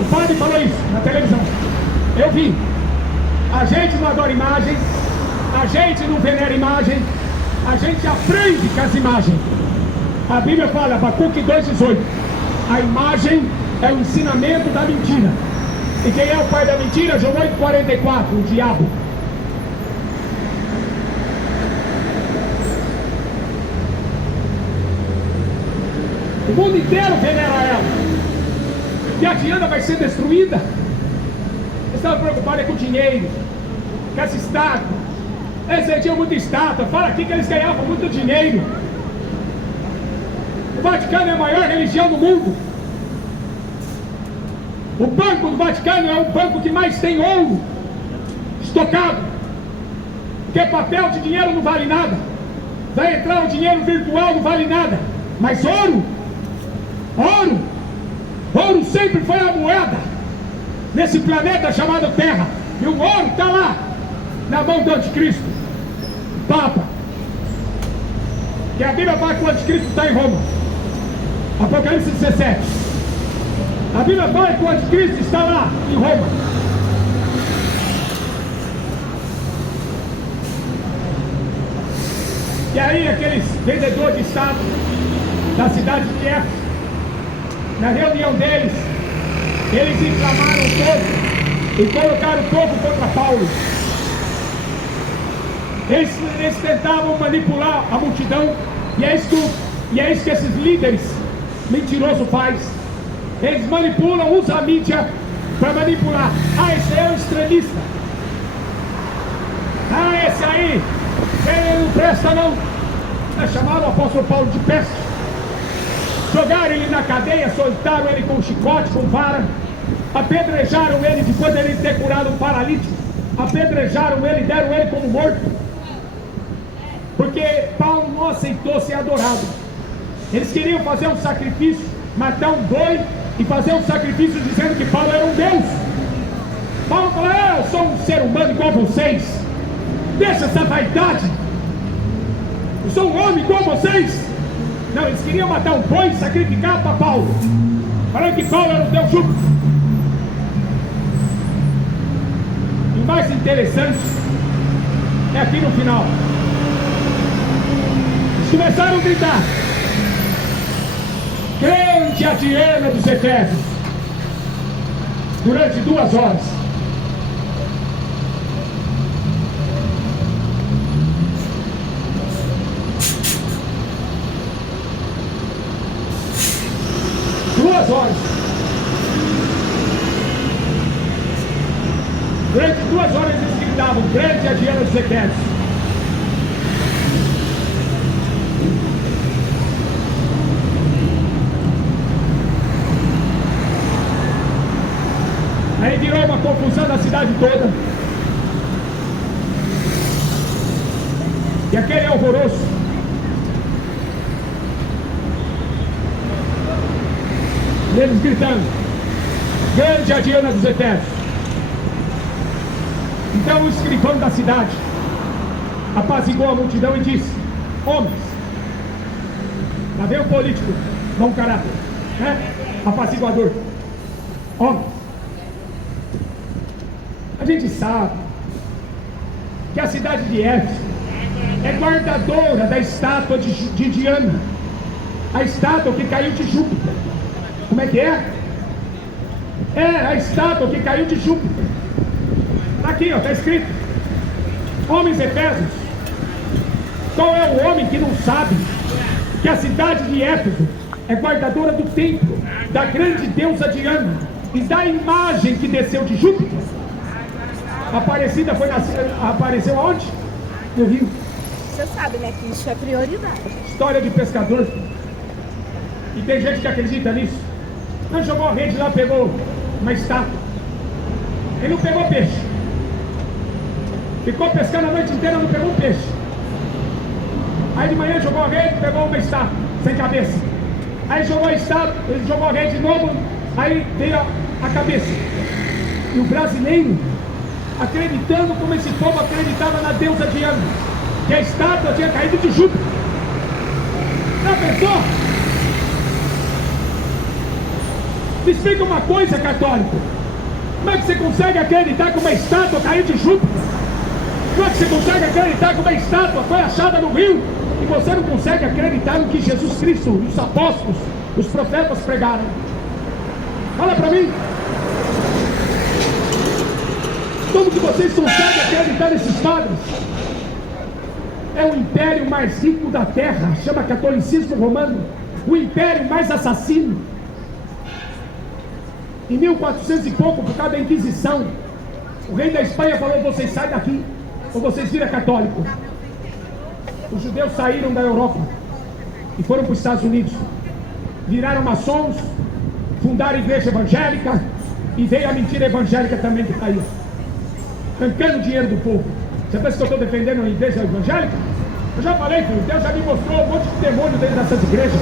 O padre falou isso na televisão. Eu vi. A gente não adora imagem, a gente não venera imagem, a gente aprende com as imagens. A Bíblia fala, Abacuque 2,18, a imagem é o ensinamento da mentira. E quem é o pai da mentira? João 8,44, o diabo. O mundo inteiro venera ela. E a Diana vai ser destruída. Eles estavam preocupados com o dinheiro, com essa estátua. Eles vendiam muita estátua. Fala aqui que eles ganhavam muito dinheiro. O Vaticano é a maior religião do mundo. O banco do Vaticano é o banco que mais tem ouro estocado. Porque papel de dinheiro não vale nada. Vai entrar o dinheiro virtual, não vale nada. Mas ouro sempre foi a moeda nesse planeta chamado Terra. E o ouro está lá, na mão do anticristo, Papa. Que a Bíblia fala que o anticristo está em Roma. Apocalipse 17. A Bíblia fala que o anticristo está lá, em Roma. E aí aqueles vendedores de estátua da cidade de Éfeso, na reunião deles, eles inflamaram o povo e colocaram o povo contra Paulo. Eles tentavam manipular a multidão, e é isso que esses líderes mentirosos fazem. Eles manipulam, usam a mídia para manipular. Ah, esse é o extremista. Ah, esse aí, ele não presta não. Chamaram o apóstolo Paulo de peste. Jogaram ele na cadeia, soltaram ele com chicote, com vara. Apedrejaram ele depois de ele ter curado um paralítico. Apedrejaram ele, deram ele como morto. Porque Paulo não aceitou ser adorado. Eles queriam fazer um sacrifício, matar um boi e fazer um sacrifício dizendo que Paulo era um Deus. Paulo falou, eu sou um ser humano igual a vocês. Deixa essa vaidade. Eu sou um homem igual a vocês. Não, eles queriam matar um boi e sacrificar para Paulo, falando que Paulo era um Deus justo. E o mais interessante é aqui no final. Eles começaram a gritar, grande a Diana dos Efésios, durante 2 horas. Durante 2 horas eles gritavam, grande a Diana dos Efésios. Aí virou uma confusão na cidade toda. E aquele alvoroço. 2 E eles gritando: grande a Diana dos Efésios. Então o escrivão da cidade apaziguou a multidão e disse: homens, lá vem o político, bom caráter, né? Apaziguador. Homens, a gente sabe que a cidade de Éfeso é guardadora da estátua de Diana, a estátua que caiu de Júpiter. Como é que é? É a estátua que caiu de Júpiter. Aqui, ó, está escrito: homens efésios. Qual é o homem que não sabe que a cidade de Éfeso é guardadora do templo da grande deusa Diana e da imagem que desceu de Júpiter? Aparecida apareceu aonde? No Rio. Você sabe, né, que isso é prioridade. História de pescador. E tem gente que acredita nisso. Não jogou a rede lá, pegou uma estátua. Ele não pegou peixe. Ficou pescando a noite inteira, não pegou um peixe. Aí de manhã jogou a rede, pegou uma estátua, sem cabeça. Aí jogou a estátua, ele jogou a rede de novo, aí veio a cabeça. E o brasileiro, acreditando como esse povo acreditava na deusa Diana, que a estátua tinha caído de Júpiter. Já pensou? Me explica uma coisa, católico. Como é que você consegue acreditar que uma estátua caiu de Júpiter? Como é que você consegue acreditar que uma estátua foi achada no rio? E você não consegue acreditar no que Jesus Cristo, os apóstolos, os profetas pregaram? Fala para mim. Como que vocês conseguem acreditar nesses padres? É o império mais rico da terra, chama catolicismo romano, o império mais assassino. Em 1400 e pouco, por causa da Inquisição, o rei da Espanha falou: vocês saem daqui, ou vocês viram católico. Os judeus saíram da Europa e foram para os Estados Unidos, viraram maçons, fundaram a igreja evangélica, e veio a mentira evangélica também que caiu, arrancando o dinheiro do povo. Você pensa que eu estou defendendo a igreja evangélica? Eu já falei, filho, Deus já me mostrou um monte de demônio dentro dessas igrejas.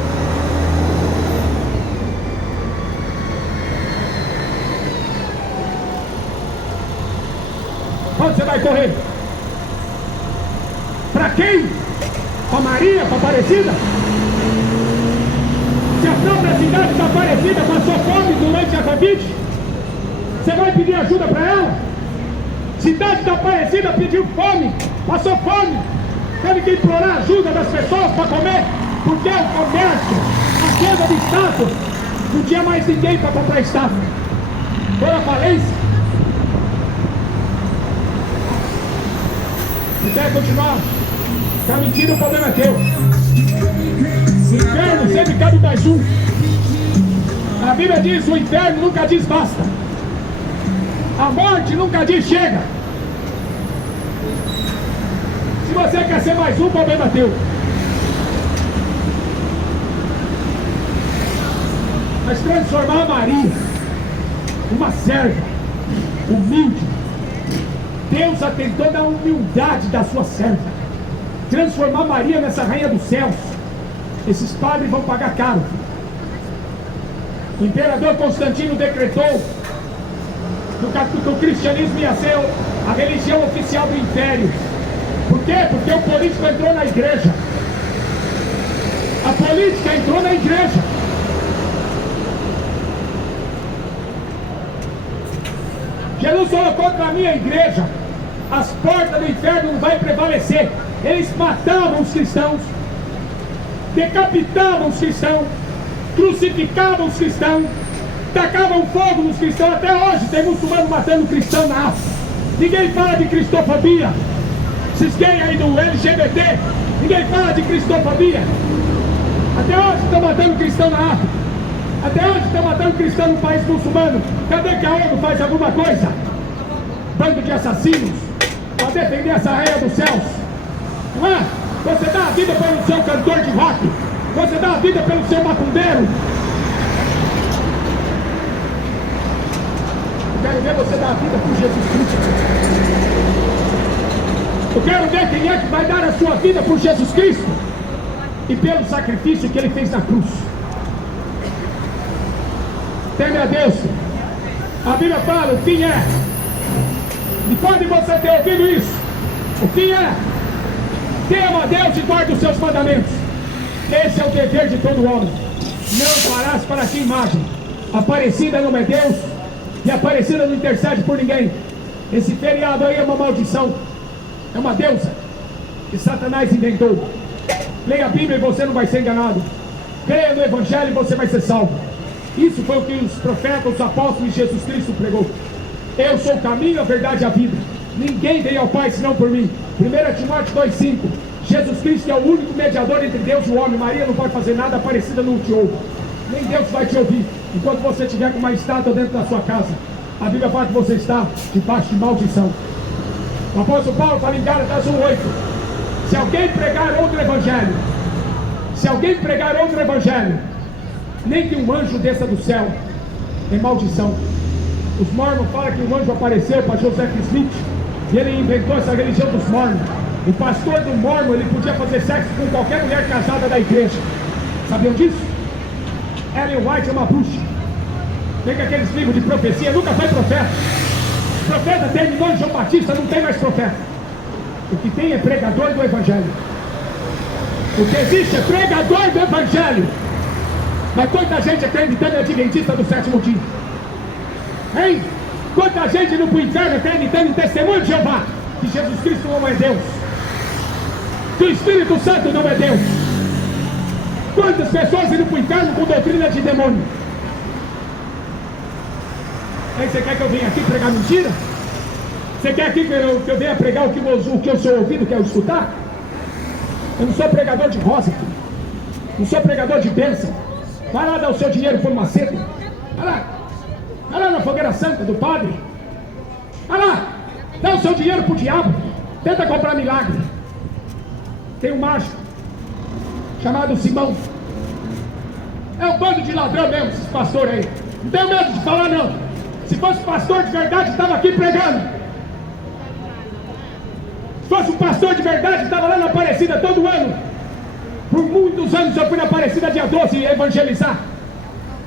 Onde você vai correr? Para quem? Para Maria? Para Aparecida? Se a própria cidade da Aparecida passou fome durante a Covid, você vai pedir ajuda para ela? Cidade da Aparecida pediu fome, passou fome, teve que implorar ajuda das pessoas para comer, porque o comércio, a queda de estátua, não tinha mais ninguém para comprar estátua. Foi a falência. Se quer continuar com a mentira, o problema é teu. O inferno sempre cabe mais um. A Bíblia diz: o inferno nunca diz basta. A morte nunca diz chega. Se você quer ser mais um, o problema é teu. Mas transformar a Maria, uma serva humilde, Deus atentou na humildade da sua serva, transformar Maria nessa rainha dos céus. Esses padres vão pagar caro. O imperador Constantino decretou que o cristianismo ia ser a religião oficial do império. Por quê? Porque o político entrou na igreja. A política entrou na igreja. Jesus falou: contra a minha igreja as portas do inferno não vai prevalecer. Eles matavam os cristãos, decapitavam os cristãos, crucificavam os cristãos, tacavam fogo nos cristãos. Até hoje tem muçulmano matando cristão na África. Ninguém fala de cristofobia. Esses gays aí do LGBT, ninguém fala de cristofobia. Até hoje estão matando cristão na África. Até hoje estão matando cristão no país muçulmano. Cadê que a ONU faz alguma coisa? Bando de assassinos, para defender essa rainha dos céus. Não é? Você dá a vida pelo seu cantor de rock, você dá a vida pelo seu macumbeiro. Eu quero ver você dar a vida por Jesus Cristo. Eu quero ver quem é que vai dar a sua vida por Jesus Cristo e pelo sacrifício que Ele fez na cruz. Teme a Deus. A Bíblia fala, o fim é. Depois de você ter ouvido isso, o fim é: tema a Deus e guarde os seus mandamentos. Esse é o dever de todo homem. Não farás para ti imagem. Aparecida não é Deus, e Aparecida não intercede por ninguém. Esse feriado aí é uma maldição. É uma deusa que Satanás inventou. Leia a Bíblia e você não vai ser enganado. Creia no Evangelho e você vai ser salvo. Isso foi o que os profetas, os apóstolos e Jesus Cristo pregou. Eu sou o caminho, a verdade e a vida. Ninguém veio ao Pai senão por mim. 1 Timóteo 2,5. Jesus Cristo é o único mediador entre Deus e o homem. Maria não pode fazer nada, Aparecida não te ouve. Nem Deus vai te ouvir enquanto você estiver com uma estátua dentro da sua casa. A Bíblia fala que você está debaixo de maldição. O apóstolo Paulo fala em Gálatas 1,8. Se alguém pregar outro evangelho, nem que um anjo desça do céu, é maldição. Os mormons falam que um anjo apareceu para Joseph Smith e ele inventou essa religião dos mormons. O pastor do mormon, ele podia fazer sexo com qualquer mulher casada da igreja. Sabiam disso? Ellen White é uma bruxa. Pega aqueles livros de profecia, nunca foi profeta. O profeta terminou em João Batista, não tem mais profeta. O que tem é pregador do evangelho. O que existe é pregador do evangelho. Mas quanta gente acreditando em adventista do sétimo dia? Hein? Quanta gente indo para o inferno acreditando em testemunho de Jeová, que Jesus Cristo não é Deus, que o Espírito Santo não é Deus. Quantas pessoas indo para o inferno com doutrina de demônio? Aí você quer que eu venha aqui pregar mentira? Você quer aqui que eu venha pregar o que eu sou ouvido, que eu escutar? Eu não sou pregador de rosa, filho. Não sou pregador de bênção. Vai lá dar o seu dinheiro por uma seda. Vai lá na fogueira santa do padre. Vai lá, dá o seu dinheiro pro diabo. Tenta comprar milagre. Tem um mágico chamado Simão. É um bando de ladrão mesmo, esses pastores aí. Não tenho medo de falar não. Se fosse pastor de verdade, estava aqui pregando. Se fosse um pastor de verdade, estava lá na Aparecida todo ano. Por muitos anos eu fui na Aparecida dia 12 evangelizar.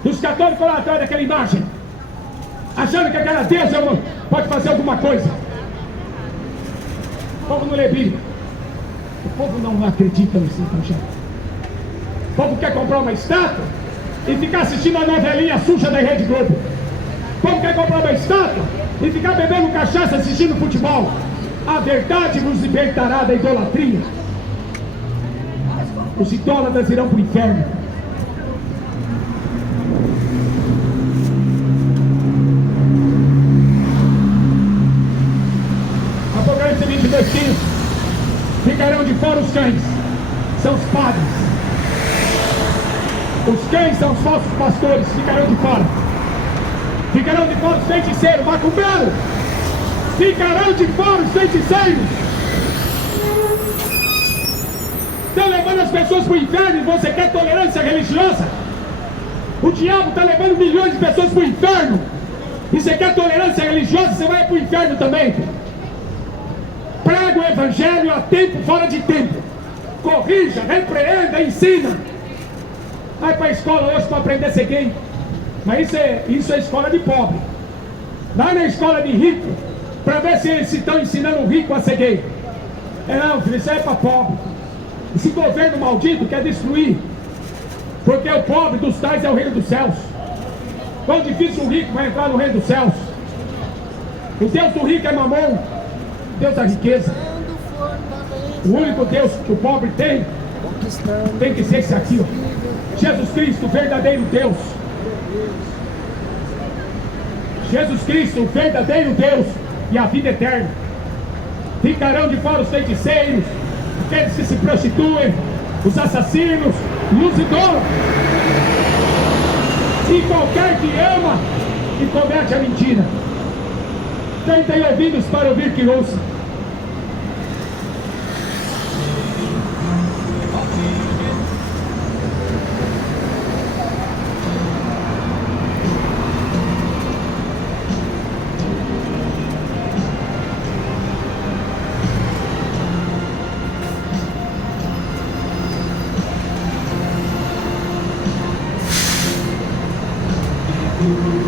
Os católicos lá atrás daquela imagem, achando que aquela deusa pode fazer alguma coisa. O povo não lê Bíblia. O povo não acredita nesse evangelho. O povo quer comprar uma estátua e ficar assistindo a novelinha suja da Rede Globo. O povo quer comprar uma estátua e ficar bebendo cachaça assistindo futebol. A verdade nos libertará da idolatria. Os idólatras irão para o inferno. Apocalipse 22:15. Ficarão de fora os cães, são os padres. Os cães são os falsos pastores, ficarão de fora. Ficarão de fora os feiticeiros, macumbeiros. Ficarão de fora os feiticeiros. Estão levando as pessoas para o inferno e você quer tolerância religiosa? O diabo está levando milhões de pessoas para o inferno e você quer tolerância religiosa? Você vai para o inferno também. Prega o evangelho a tempo, fora de tempo. Corrija, repreenda, ensina. Vai para a escola hoje para aprender a ser gay. Mas isso é escola de pobre. Vai na escola de rico para ver se eles estão ensinando o rico a ser gay. Não, filho, isso é para pobre. Esse governo maldito quer destruir, porque o pobre dos tais é o reino dos céus. Quão difícil o rico vai entrar no reino dos céus. O Deus do rico é Mamon, Deus da riqueza. O único Deus que o pobre tem que ser esse aqui, ó. Jesus Cristo, o verdadeiro Deus. Jesus Cristo, o verdadeiro Deus e a vida eterna. Ficarão de fora os feiticeiros, aqueles que se prostituem, os assassinos e os idólatras. E qualquer que ama e comete a mentira. Quem tem ouvidos para ouvir, que ouça. Porque